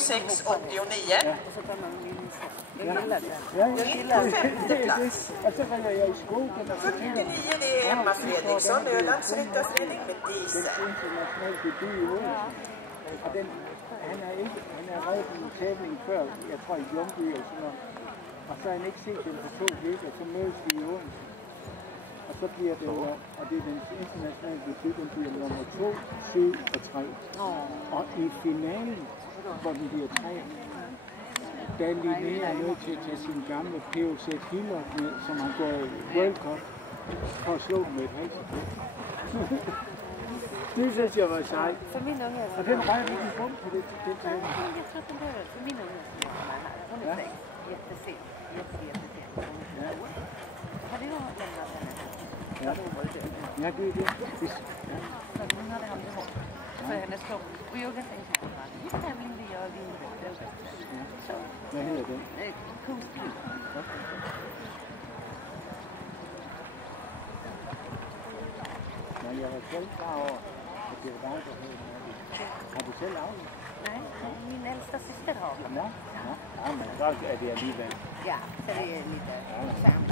689. Og så ringer jeg i skogen. 49, det er Emma Fredriksson, Ölands ryttarförening med diesel. Og den, han er reddet en tævning før, jeg tror i Ljungby eller sådan noget. Og så har han ikke set den på 2 weeker, så mødes vi i Odense. Og så bliver det, og det er den internationale debut, den bliver nummer 2, 7 og 3. Og i finalen, hvor den bliver 3, der er Linnea nødt til at tage sin gamle POC Hiller med, som har gået World Cup, for at slå den med et halseflip. Det synes jeg var sejt. For min unge. Og den røg vi i bund på det tag. Jeg tror, den der for min unge. Hun er seks. Jättesent. Har det jo Ja, det er det. Så hun har det ham det hårdt. Så hendes klub. Og yoga tænkte jeg bare, det er min vi gør lige nu. Så. Hvad hedder den? Kunstliv. Men jeg var selv klar over, at det var dig, der hed det. Har du selv afgivet? Nej, min ældste søster har det. Ja, men så er det alligevel. Ja, så det er lidt sammen.